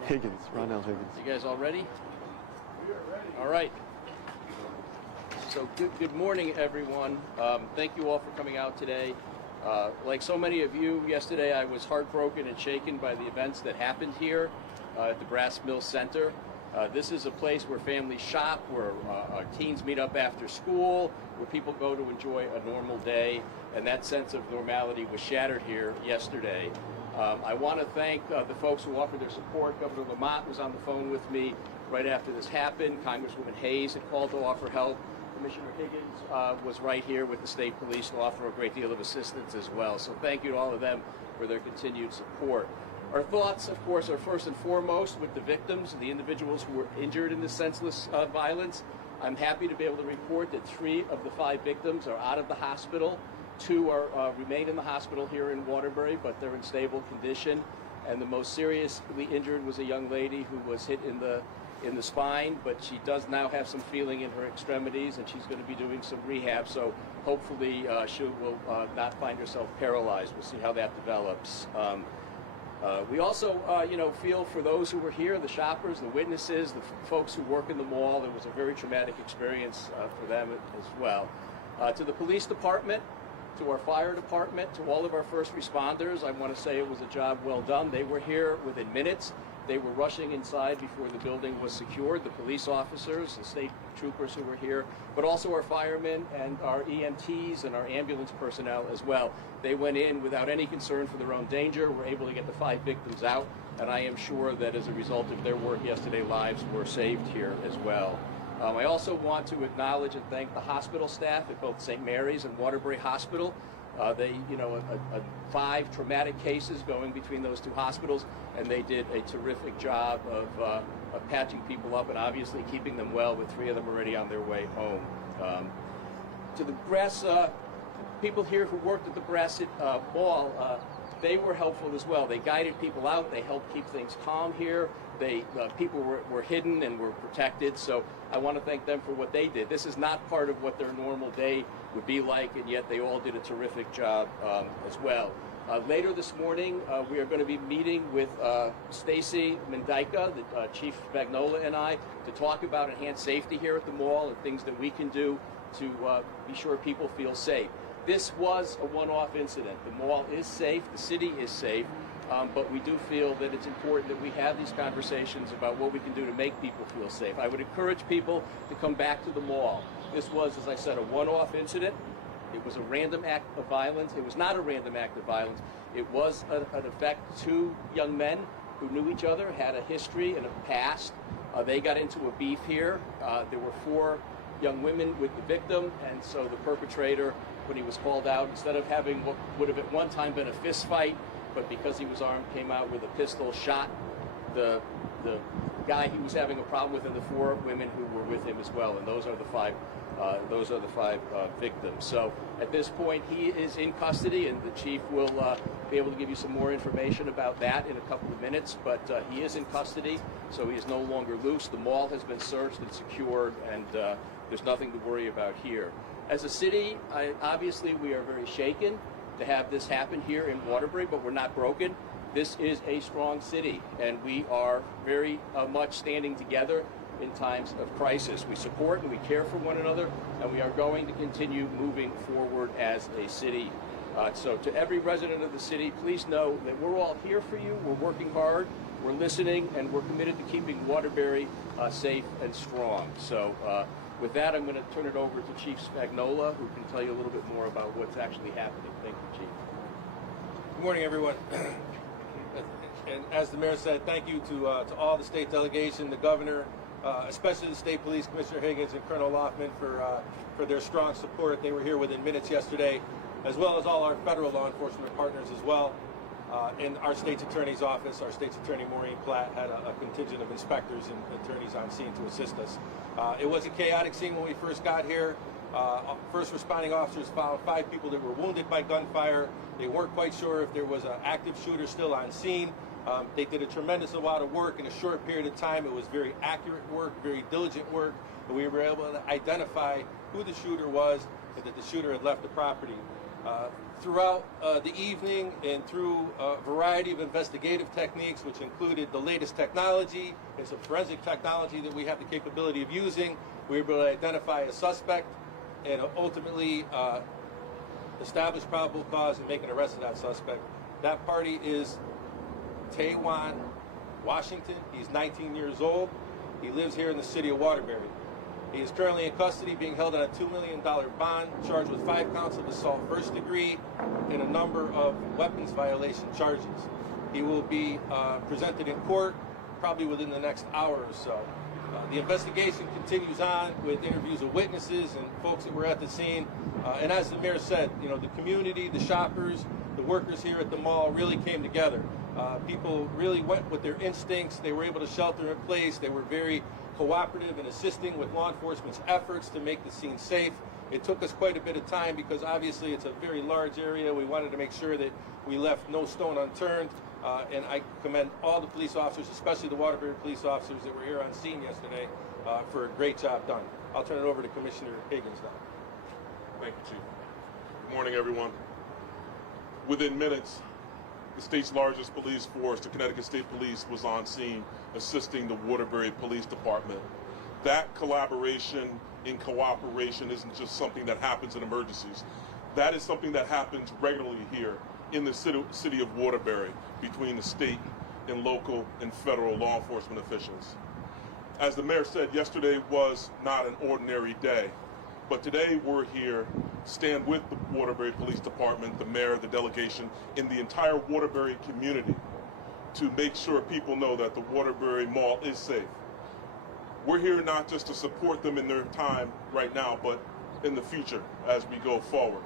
Higgins, Ronell Higgins. You guys all ready? All right. So good morning, everyone. Thank you all for coming out today. Like so many of you, yesterday I was heartbroken and shaken by the events that happened here at the Brass Mill Center. This is a place where families shop, where our teens meet up after school, where people go to enjoy a normal day, and that sense of normality was shattered here yesterday. I want to thank the folks who offered their support. Governor Lamont was on the phone with me right after this happened. Congresswoman Hayes had called to offer help. Commissioner Higgins was right here with the state police to offer a great deal of assistance as well. So thank you to all of them for their continued support. Our thoughts, of course, are first and foremost with the victims, the individuals who were injured in this senseless violence. I'm happy to be able to report that 3 of the 5 victims are out of the hospital. 2 remain in the hospital here in Waterbury, but they're in stable condition. And the most seriously injured was a young lady who was hit in the spine, but she does now have some feeling in her extremities, and she's going to be doing some rehab. So hopefully she will not find herself paralyzed. We'll see how that develops. We also, feel for those who were here, the shoppers, the witnesses, the folks who work in the mall. It was a very traumatic experience for them as well. To the police department, to our fire department, to all of our first responders, I want to say it was a job well done. They were here within minutes. They were rushing inside before the building was secured, the police officers, the state troopers who were here, but also our firemen and our EMTs and our ambulance personnel as well. They went in without any concern for their own danger, were able to get the 5 victims out, and I am sure that as a result of their work yesterday, lives were saved here as well. I also want to acknowledge and thank the hospital staff at both St. Mary's and Waterbury Hospital. 5 traumatic cases going between those 2 hospitals, and they did a terrific job of patching people up and obviously keeping them well, with 3 of them already on their way home. To the Brass, people here who worked at the Brass Mall, they were helpful as well. They guided people out. They helped keep things calm here. People were hidden and were protected, so I want to thank them for what they did. This is not part of what their normal day would be like, and yet they all did a terrific job as well. Later this morning, we are going to be meeting with Stacy Mendyka, the Chief Spagnola, and I, to talk about enhanced safety here at the mall and things that we can do to be sure people feel safe. This was a one-off incident. The mall is safe, the city is safe, but we do feel that it's important that we have these conversations about what we can do to make people feel safe. I would encourage people to come back to the mall. This was, as I said, a one-off incident. It was a random act of violence. It was not a random act of violence. It was an effect. 2 young men who knew each other, had a history and a past. They got into a beef here. There were 4 young women with the victim, and so the perpetrator, when he was called out, instead of having what would have at one time been a fist fight, but because he was armed, came out with a pistol, shot the guy he was having a problem with, and the 4 women who were with him as well. And those are the 5 victims. So at this point, he is in custody, and the chief will be able to give you some more information about that in a couple of minutes. But he is in custody, so he is no longer loose. The mall has been searched and secured, and there's nothing to worry about here. As a city, obviously we are very shaken to have this happen here in Waterbury, but we're not broken. This is a strong city, and we are very much standing together in times of crisis. We support and we care for one another, and we are going to continue moving forward as a city. So to every resident of the city, please know that we're all here for you. We're working hard, we're listening, and we're committed to keeping Waterbury safe and strong. So with that, I'm going to turn it over to Chief Spagnola, who can tell you a little bit more about what's actually happening. Thank you, Chief. Good morning, everyone. And as the mayor said, thank you to all the state delegation, the governor, especially the state police, Commissioner Higgins and Colonel Loftman for their strong support. They were here within minutes yesterday, as well as all our federal law enforcement partners as well. In our state's attorney's office, our state's attorney Maureen Platt had a contingent of inspectors and attorneys on scene to assist us. It was a chaotic scene when we first got here. First responding officers found 5 people that were wounded by gunfire. They weren't quite sure if there was an active shooter still on scene. They did a tremendous amount of work in a short period of time. It was very accurate work, very diligent work, and we were able to identify who the shooter was and that the shooter had left the property. throughout the evening and through a variety of investigative techniques, which included the latest technology and some forensic technology that we have the capability of using, we were able to identify a suspect and ultimately establish probable cause and make an arrest of that suspect. That party is Taewan Washington. He's 19 years old. He lives here in the city of Waterbury. He is currently in custody, being held on a $2 million bond, charged with 5 counts of assault first degree and a number of weapons violation charges. He will be presented in court probably within the next hour or so. The investigation continues on with interviews of witnesses and folks that were at the scene. And as the mayor said, you know, the community, the shoppers, the workers here at the mall really came together. People really went with their instincts. They were able to shelter in place. They were very cooperative in assisting with law enforcement's efforts to make the scene safe. It took us quite a bit of time because obviously it's a very large area. We wanted to make sure that we left no stone unturned. And I commend all the police officers, especially the Waterbury police officers that were here on scene yesterday, for a great job done. I'll turn it over to Commissioner Higgins now. Thank you, Chief. Good morning, everyone. Within minutes, the state's largest police force, the Connecticut State Police, was on scene assisting the Waterbury Police Department. That collaboration and cooperation isn't just something that happens in emergencies. That is something that happens regularly here in the city of Waterbury between the state and local and federal law enforcement officials. As the mayor said, yesterday was not an ordinary day, but today we're here, stand with the Waterbury Police Department, the mayor, the delegation, and the entire Waterbury community to make sure people know that the Waterbury Mall is safe. We're here not just to support them in their time right now, but in the future as we go forward.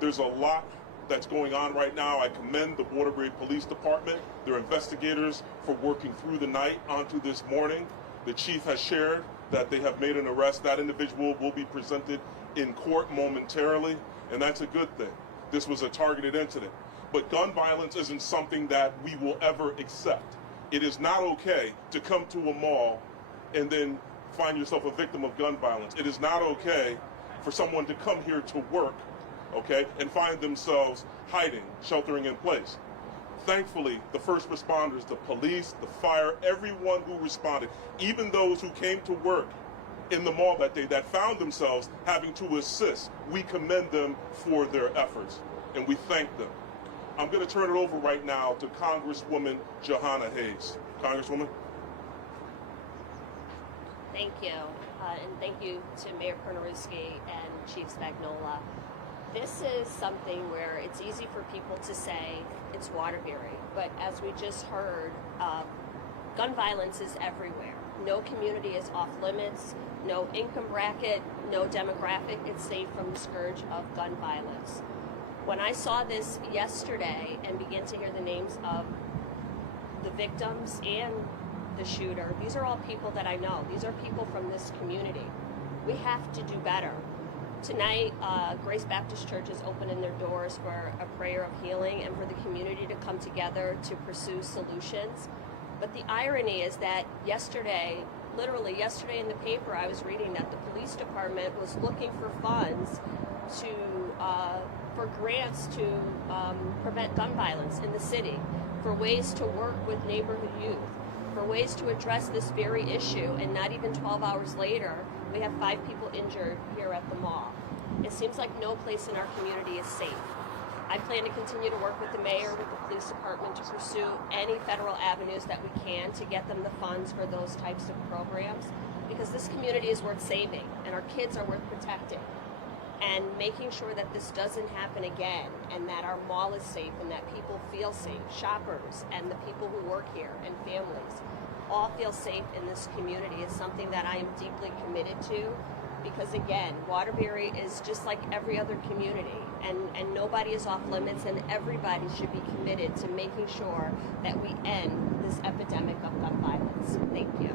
There's a lot that's going on right now. I commend the Waterbury Police Department, their investigators, for working through the night onto this morning. The chief has shared that they have made an arrest. That individual will be presented in court momentarily, and that's a good thing. This was a targeted incident. But gun violence isn't something that we will ever accept. It is not okay to come to a mall and then find yourself a victim of gun violence. It is not okay for someone to come here to work, okay, and find themselves hiding, sheltering in place. Thankfully, the first responders, the police, the fire, everyone who responded, even those who came to work in the mall that day that found themselves having to assist, we commend them for their efforts, and we thank them. I'm going to turn it over right now to Congresswoman Johanna Hayes. Congresswoman. Thank you, and thank you to Mayor Kornarewski and Chief Spagnola. This is something where it's easy for people to say it's Waterbury, but as we just heard, gun violence is everywhere. No community is off limits, no income bracket, no demographic is safe from the scourge of gun violence. When I saw this yesterday and began to hear the names of the victims and the shooter, these are all people that I know. These are people from this community. We have to do better. Tonight, Grace Baptist Church is opening their doors for a prayer of healing and for the community to come together to pursue solutions. But the irony is that yesterday, literally yesterday in the paper, I was reading that the police department was looking for funds to for grants to prevent gun violence in the city, for ways to work with neighborhood youth, for ways to address this very issue, and not even 12 hours later, we have 5 people injured here at the mall. It seems like no place in our community is safe. I plan to continue to work with the mayor, with the police department, to pursue any federal avenues that we can to get them the funds for those types of programs, because this community is worth saving, and our kids are worth protecting. And making sure that this doesn't happen again, and that our mall is safe, and that people feel safe, shoppers and the people who work here and families all feel safe in this community is something that I am deeply committed to, because again, Waterbury is just like every other community, and nobody is off limits, and everybody should be committed to making sure that we end this epidemic of gun violence. Thank you.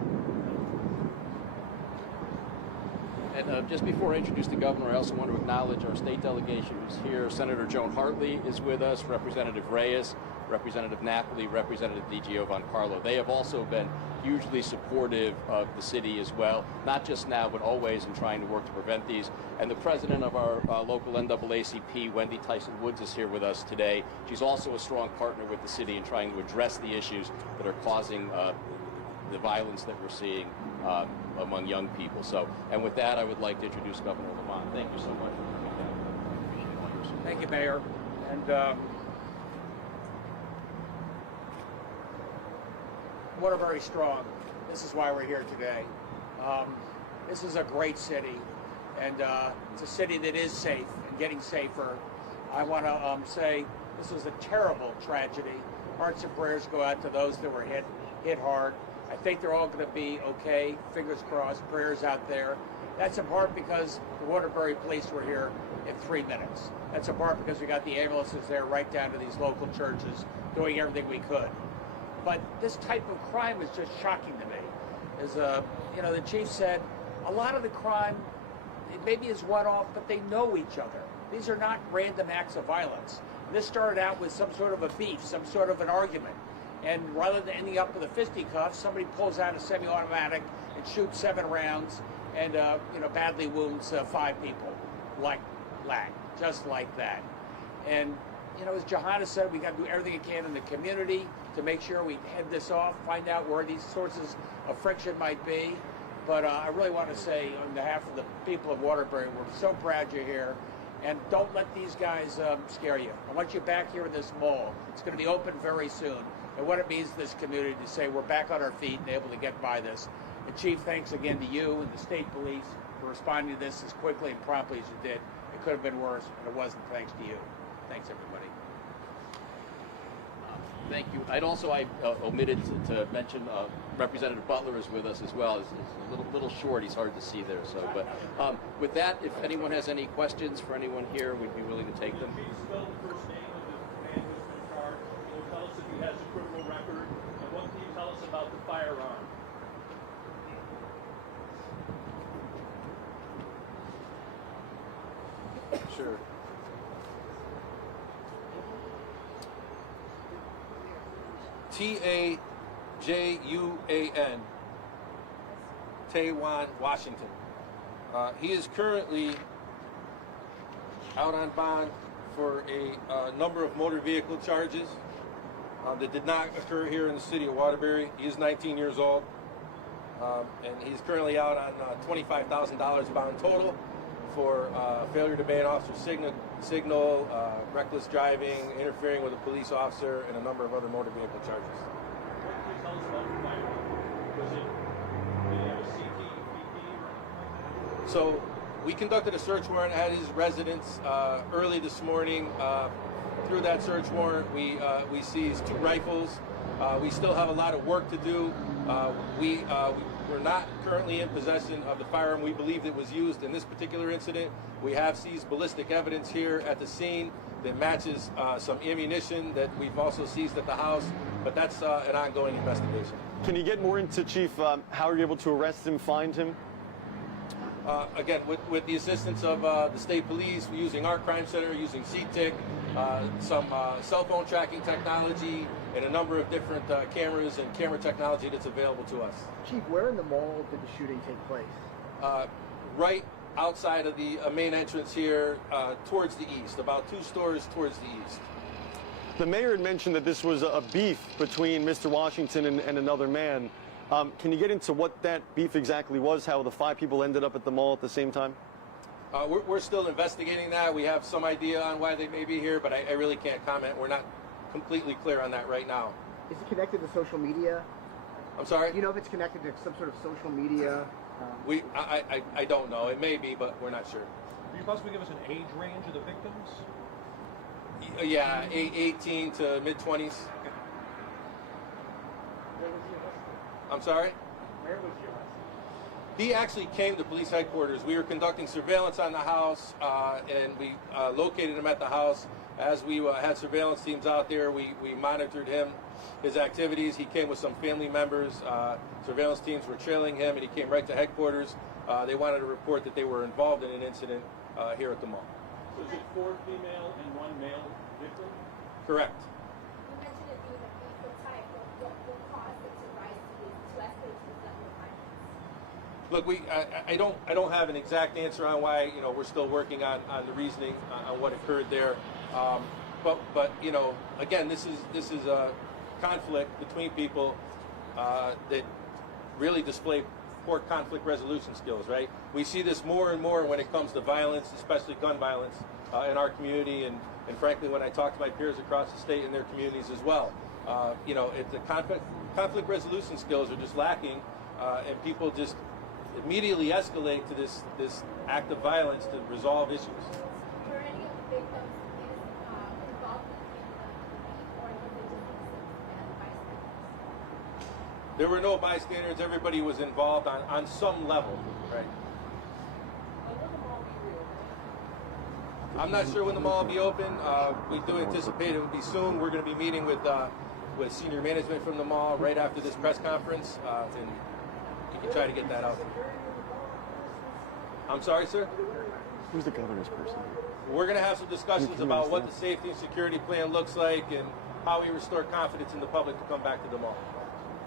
And just before I introduce the governor, I also want to acknowledge our state delegation who's here. Senator Joan Hartley is with us, Representative Reyes, Representative Napoli, Representative DiGiovancarlo. They have also been hugely supportive of the city as well, not just now, but always in trying to work to prevent these. And the president of our local NAACP, Wendy Tyson-Woods, is here with us today. She's also a strong partner with the city in trying to address the issues that are causing the violence that we're seeing among young people. So, and with that, I would like to introduce Governor Lamont. Thank you so much for coming down. I appreciate all your support. Thank you, Mayor. And Waterbury strong. This is why we're here today. This is a great city, and it's a city that is safe and getting safer. I want to say this was a terrible tragedy. Hearts and prayers go out to those that were hit hard. I think they're all going to be okay. Fingers crossed. Prayers out there. That's in part because the Waterbury police were here in 3 minutes. That's in part because we got the ambulances there right down to these local churches doing everything we could. But this type of crime is just shocking to me. As the chief said, a lot of the crime, it maybe is one-off, but they know each other. These are not random acts of violence. This started out with some sort of a beef, some sort of an argument. And rather than ending up with a fisticuff, somebody pulls out a semi-automatic and shoots 7 rounds and badly wounds 5 people, like that, just like that. And as Johanna said, we got to do everything we can in the community to make sure we head this off, find out where these sources of friction might be. But I really want to say, on behalf of the people of Waterbury, we're so proud you're here. And don't let these guys scare you. I want you back here in this mall. It's going to be open very soon. And what it means to this community to say we're back on our feet and able to get by this. And Chief, thanks again to you and the state police for responding to this as quickly and promptly as you did. It could have been worse, and it wasn't thanks to you. Thanks, everybody. Thank you. I omitted to mention Representative Butler is with us as well. He's a little short. He's hard to see there. So, but with that, if anyone has any questions for anyone here, we'd be willing to take them. Can you spell the first name of the man who's been charged? Can you tell us if he has a criminal record? And what can you tell us about the firearm? Sure. Tajuan, Tajuan, Washington. He is currently out on bond for a number of motor vehicle charges that did not occur here in the city of Waterbury. He is 19 years old, and he's currently out on $25,000 bond total for failure to obey an officer's signal, reckless driving, interfering with a police officer, and a number of other motor vehicle charges. What can you tell us about the firearm? Did he have a CT, BP, or anything like that? So we conducted a search warrant at his residence early this morning. Through that search warrant, we seized 2 rifles. We still have a lot of work to do. We're not currently in possession of the firearm we believe that was used in this particular incident. We have seized ballistic evidence here at the scene that matches some ammunition that we've also seized at the house, but that's an ongoing investigation. Can you get more into, Chief, how are you able to arrest him, find him? Again, with the assistance of the state police, using our crime center, using CTIC, some cell phone tracking technology, and a number of different cameras and camera technology that's available to us. Chief, where in the mall did the shooting take place? Right outside of the main entrance here, towards the east, about 2 stores towards the east. The mayor had mentioned that this was a beef between Mr. Washington and another man. Can you get into what that beef exactly was, how the 5 people ended up at the mall at the same time? We're still investigating that. We have some idea on why they may be here, but I really can't comment. We're not completely clear on that right now. Is it connected to social media? I'm sorry? Do you know if it's connected to some sort of social media? I don't know. It may be, but we're not sure. Can you possibly give us an age range of the victims? Yeah, 18 to mid-20s. Where was he arrested? I'm sorry? Where was he arrested? He actually came to police headquarters. We were conducting surveillance on the house, and we located him at the house. As we had surveillance teams out there, we monitored him, his activities. He came with some family members. Surveillance teams were trailing him, and he came right to headquarters. they wanted to report that they were involved in an incident here at the mall. So is it 4 female and 1 male victim? Correct. You mentioned it being a beef type. What caused it to rise to escalate to this level of violence? Look, I don't have an exact answer on why. We're still working on the reasoning on what occurred there. But again, this is a conflict between people that really display poor conflict resolution skills, right? We see this more and more when it comes to violence, especially gun violence, in our community, and frankly, when I talk to my peers across the state and their communities as well. If the conflict resolution skills are just lacking, and people just immediately escalate to this act of violence to resolve issues. Were any of the victims involved in the beef, or was it just bystanders? There were no bystanders. Everybody was involved on some level, right? I'm not sure when the mall will be open. We do anticipate it will be soon. We're going to be meeting with senior management from the mall right after this press conference, and you can try to get that out. I'm sorry, sir? Who's the governor's person? We're going to have some discussions about what the safety and security plan looks like and how we restore confidence in the public to come back to the mall.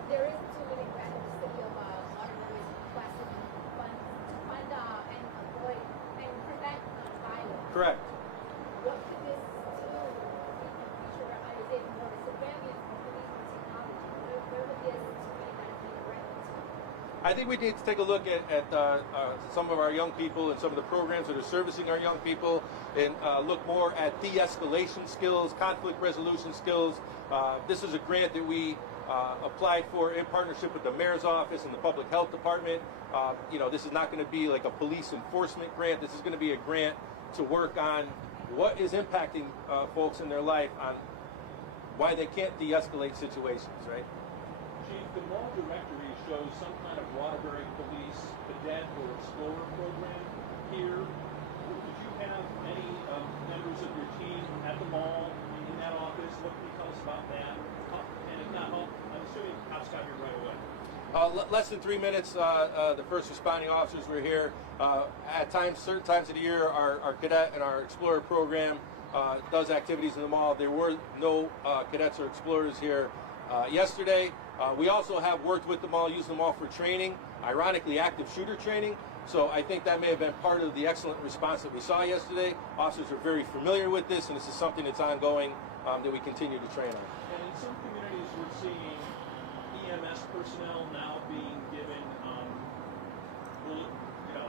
There is a $2 million grant that the city of Waterbury is requesting funds to fund and avoid and prevent violence. Correct. What could this do in the future? Is it more civilians or police or technology? Where would this $2 million grant to? I think we need to take a look at some of our young people and some of the programs that are servicing our young people, and look more at de-escalation skills, conflict resolution skills. This is a grant that we applied for in partnership with the mayor's office and the public health department. This is not going to be like a police enforcement grant. This is going to be a grant to work on what is impacting folks in their life, on why they can't de-escalate situations, right? Chief, the mall directory shows some kind of Waterbury Police Cadet or Explorer program here. Did you have any members of your team at the mall in that office? What can you tell us about that? And if not, I'm assuming cops got here right away. Less than 3 minutes, the first responding officers were here. At times, certain times of the year, our cadet and our explorer program does activities in the mall. There were no cadets or explorers here yesterday. We also have worked with the mall, used the mall for training, ironically active shooter training. So I think that may have been part of the excellent response that we saw yesterday. Officers are very familiar with this, and this is something that's ongoing that we continue to train on. And in some communities, we're seeing EMS personnel now being given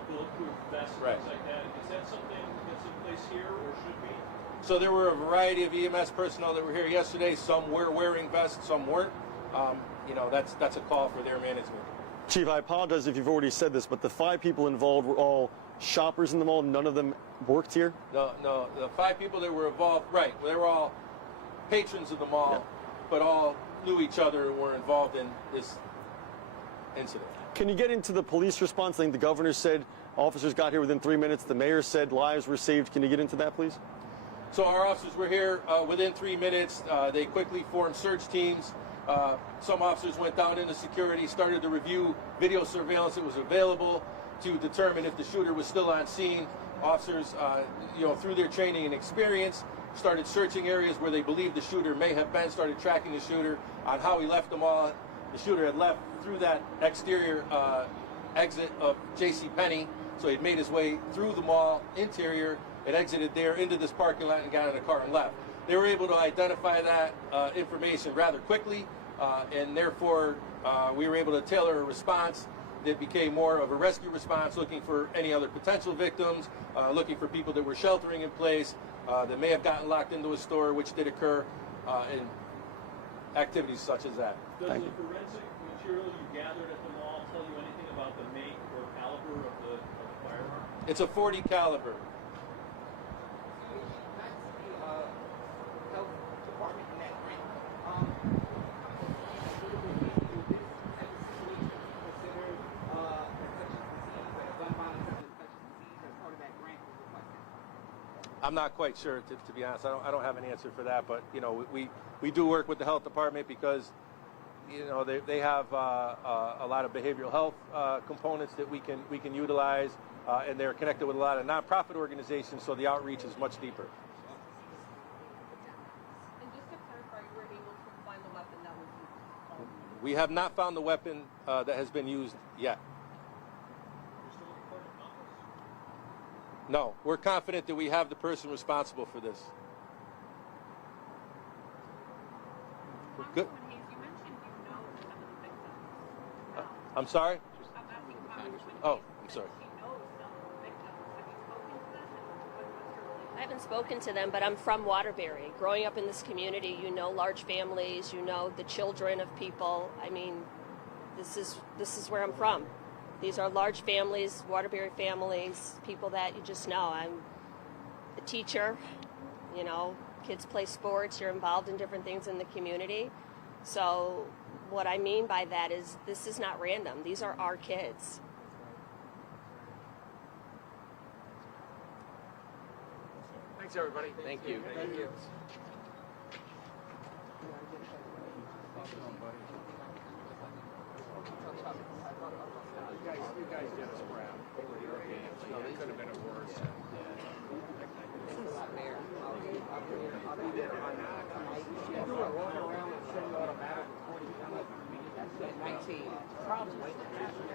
bulletproof vests, Right. things like that. Is that something that's in place here or should be? So there were a variety of EMS personnel that were here yesterday. Some were wearing vests, some weren't. That's a call for their management. Chief, I apologize if you've already said this, but the 5 people involved were all shoppers in the mall. None of them worked here? No, the 5 people that were involved, right, they were all patrons of the mall, but all knew each other and were involved in this incident. Can you get into the police response? I think the governor said officers got here within 3 minutes. The mayor said lives were saved. Can you get into that, please? So our officers were here within 3 minutes. They quickly formed search teams. Some officers went down into security, started to review video surveillance that was available to determine if the shooter was still on scene. Officers, through their training and experience, started searching areas where they believed the shooter may have been, started tracking the shooter on how he left the mall. The shooter had left through that exterior exit of JCPenney, so he'd made his way through the mall interior and exited there into this parking lot and got in a car and left. They were able to identify that information rather quickly, and therefore we were able to tailor a response that became more of a rescue response, looking for any other potential victims, looking for people that were sheltering in place, that may have gotten locked into a store, which did occur, in activities such as that. Does the forensic material you gathered at the mall tell you anything about the make or caliber of the firearm? It's a .40 caliber. I'm not quite sure, to be honest. I don't have an answer for that, but we do work with the health department because you know, they have a lot of behavioral health components that we can utilize, and they're connected with a lot of nonprofit organizations, so the outreach is much deeper. And just to clarify, you were able to find the weapon that was used? We have not found the weapon that has been used yet. No, we're confident that we have the person responsible for this. Good. Congresswoman Hayes, you mentioned you know some of the victims. I'm sorry? I'm asking Congresswoman Oh, Hayes, I'm sorry. she knows some of the victims. Have you spoken to them? And what's your relationship? I haven't spoken to them, but I'm from Waterbury. Growing up in this community, you know large families, you know the children of people. I mean, this is where I'm from. These are large families, Waterbury families, people that you just know. I'm a teacher, you know, kids play sports, you're involved in different things in the community. So what I mean by that is this is not random. These are our kids. Thanks, everybody. Thank you. Thank you. You guys did us proud. It could have been a worse. You were rolling around with semi-automatic with 19. Probably. Gracias.